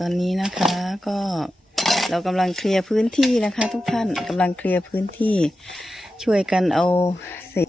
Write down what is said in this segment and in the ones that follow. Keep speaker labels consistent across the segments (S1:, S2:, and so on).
S1: ตอนนี้นะคะก็เรากำลังเคลียร์พื้นที่นะคะ ทุกท่านกำลังเคลียร์พื้นที่ช่วยกันเอาเศษ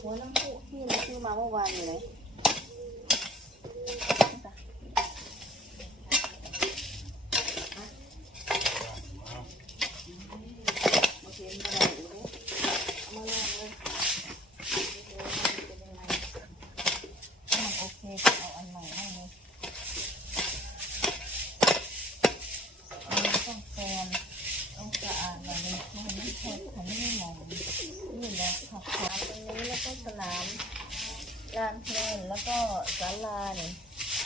S1: หัวน้ำพุที่เราซื้อ มาเมื่อวานอยู่ไหนโอเคเอาอันใหม่ให้เลยอันนี้ต้องแฟนต้องสะอาดอยนึงไม่ให้มันแข็งมันไม่มองนี่แหละผักขาวตรงนี้แล้วก็สนาม ลานเพลินแล้วก็ศาลาเนี่ย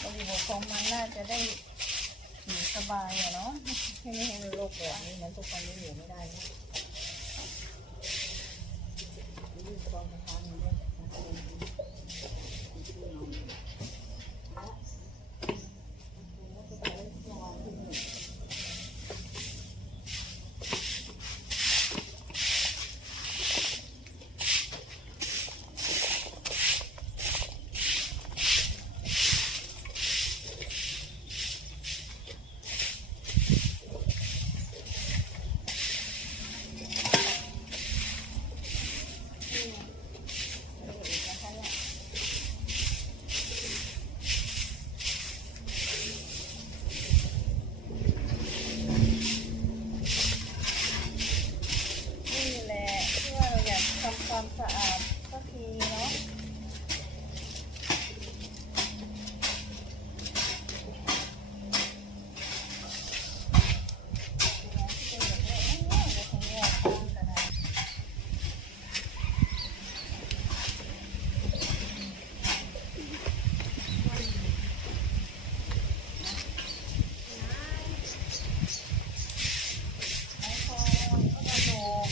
S1: ระบทของมันน่าจะได้อยู่สบายอะเนาะให้ไม่ให้มันโลกแบบนี้เหมือนทุกวันนี้อยู่ไม่ได้นะนี่กองประธานมันได้แบบนั้น นี่แหละที่ว่าเราอยากทำความสะอาดสักทีเนาะไอ้พอก็กระโดด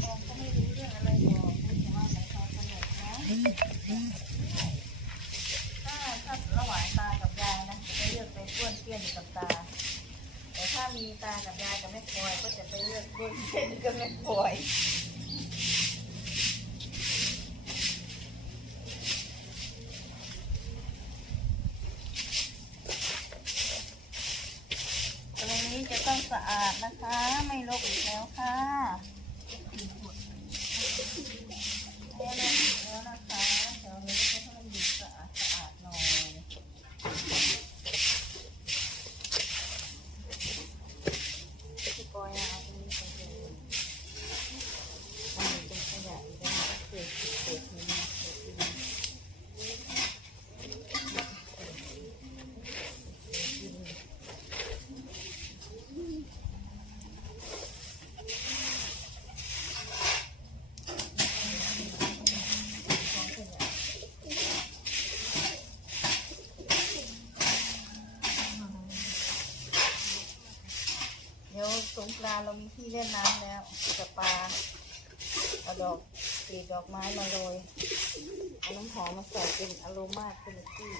S1: เราก็ไม่รู้เรื่องอะไรบอกแต่ว่าในความสนุกเนาะถ้าถ้าระหว่างตากับยายนะจะเลือกไปป้วนเปี้ยนอยู่กับตา แต่ถ้ามีตากับยายกับแม่พลอยก็จะไปเลือก ป้วนเปี้ยนกับแม่พลอยตรงนี้จะต้องสะอาดนะคะ ไม่รกอีกแล้วค่ะ แล้วนะแล้วนะคะแถวนี้ก็ให้มันดูสะอาดสะอาดหน่อยพี่ปอยเอาตรงนี้ไปเลยมันเป็นขยะอีกแล้วมันก็เกิดเกิดขึ้นมาเกิดขึ้นมาเดี๋ยวสงกรานต์เรามี ที่เล่นน้ำแล้วจะปลาเอาดอกกลีบดอกไม้มาโรยเอาน้ำหอมมาใส่เป็นอโรมาเทนตี้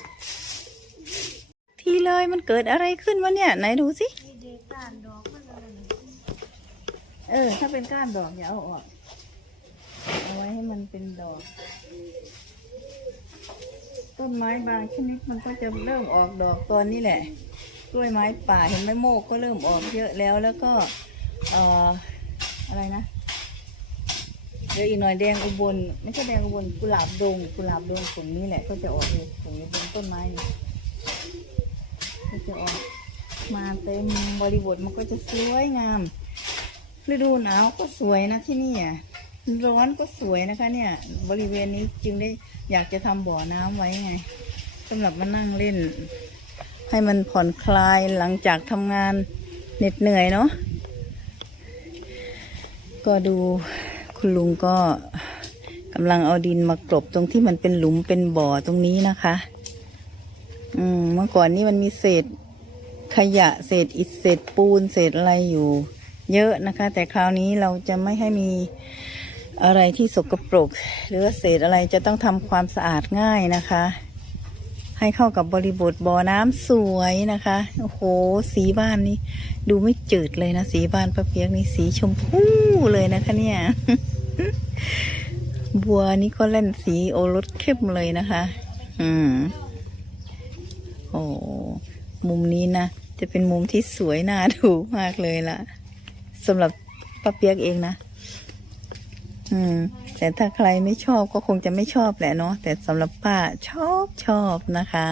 S1: ที่เลยมันเกิดอะไรขึ้นวะเนี่ย ไหนดูสิ
S2: นี่เด็กการดอกมันอะไร
S1: เออ ถ้าเป็นก้านดอกอย่าเอาออก เอาไว้ให้มันเป็นดอก ต้นไม้บางชนิดมันก็จะเริ่มออกดอกตอนนี้แหละ กล้วยไม้ป่าเห็นไหมโมกก็เริ่มออกเยอะแล้วแล้วก็ เอ่ออะไรนะเดี๋ยวอีกหน่อยแดงอุบลไม่ใช่แดงอุบลกุหลาบดงกุหลาบดงกลุ่มนี้แหละก็จะออกเลยกลุ่มนี้เป็นต้นไม้นี่ก็จะออกมาเต็มบริบทมันก็จะสวยงามฤดูหนาวก็สวยนะที่นี่อะร้อนก็สวยนะคะเนี่ย บริเวณนี้จึงได้อยากจะทำบ่อน้ำไว้ไงสำหรับมานั่งเล่น ให้มันผ่อนคลายหลังจากทำงานเหน็ดเหนื่อยเนาะ ก็ดูคุณลุงก็กำลังเอาดินมากลบตรงที่มันเป็นหลุมเป็นบ่อตรงนี้นะคะ อืมเมื่อก่อนนี้มันมีเศษขยะเศษอิฐเศษปูนเศษอะไรอยู่ เยอะนะคะ แต่คราวนี้เราจะไม่ให้มีอะไรที่สกปรก หรือว่าเศษอะไรจะต้องทำความสะอาดง่ายนะคะ ให้เข้ากับบริบทบ่อน้ำสวยนะคะ โอ้โห สีบ้านนี้ดูไม่จืดเลยนะ สีบ้านป้าเปียกนี่สีชมพูเลยนะคะเนี่ยบัวนี่ก็เล่นสีโอรสเข้มเลยนะคะ อืม โอ้ มุมนี้นะ จะเป็นมุมที่สวยน่าดูมากเลยล่ะสำหรับป้าเปียกเองนะ อืม แต่ถ้าใครไม่ชอบก็คงจะไม่ชอบแหละเนาะแต่สำหรับป้าชอบชอบนะคะ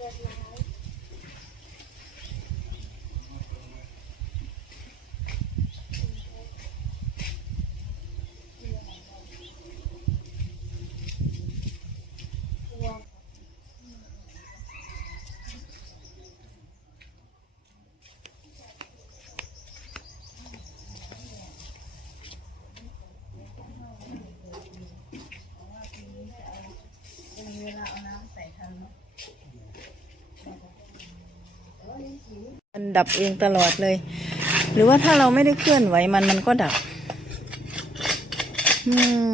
S1: เวลาเอาน้ำใส่ทันาะ มันดับเองตลอดเลย หรือว่าถ้าเราไม่ได้เคลื่อนไหวมันมันก็ดับ อืม